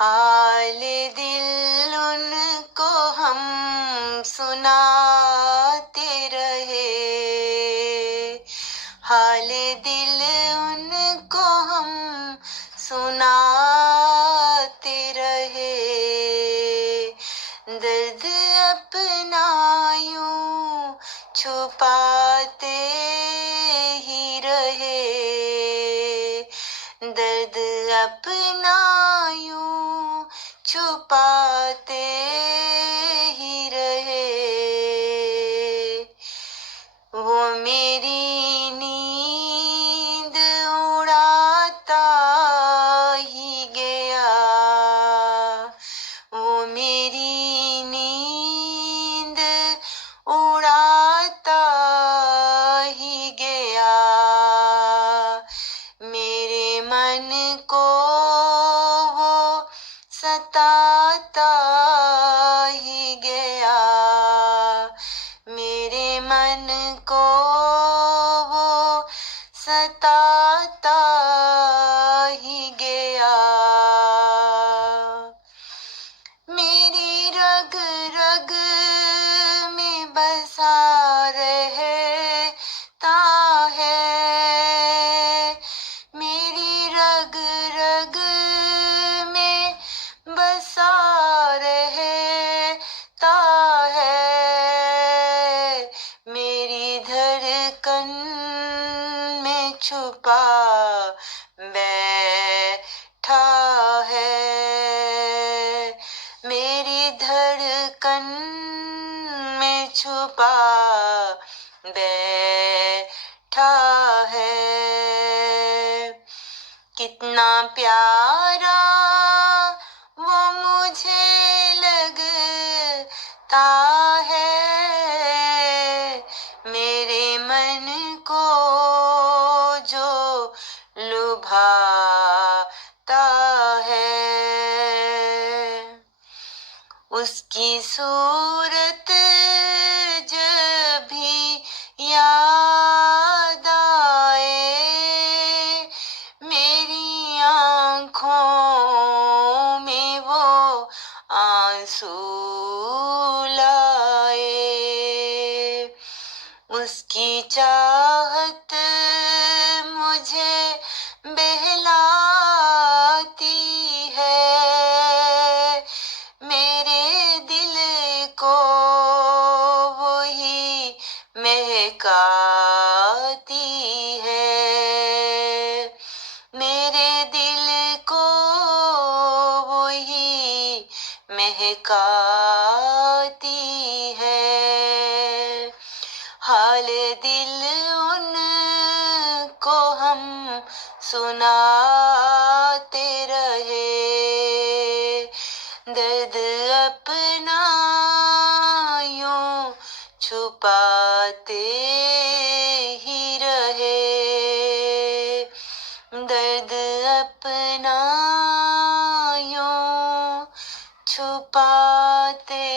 हाल दिल उनको हम सुनाते रहे। हाल दिल उनको हम सुनाते रहे। दर्द अपना यूं छुपाते ही रहे। दर्द अपना यूं छुपाते ही रहे। वो मेरी नींद उड़ाता ही गया। वो मेरी नींद उड़ाता ही गया। मेरे मन को वो सताता ही गया। मेरे मन को वो सताता ही गया। मेरी रग रग में बसा रहता है। मेरी रग रग में बसा रहता है। मेरी धड़कन में छुपा बैठा है। मेरी धड़कन में छुपा बैठा है। कितना प्यारा वो मुझे लगता है। मेरे मन को जो लुभाता है। उसकी सूरत जब भी याद आए। मेरी आँखों में वो आंसू लाए। उसकी चाहत मुझे बहलाती है। मेरे दिल को वही महकाती है। मेरे दिल को वही महकाती है। हाल दिल उनको हम सुनाते रहे। दर्द अपना यूं छुपाते ही रहे। दर्द अपना यूं छुपाते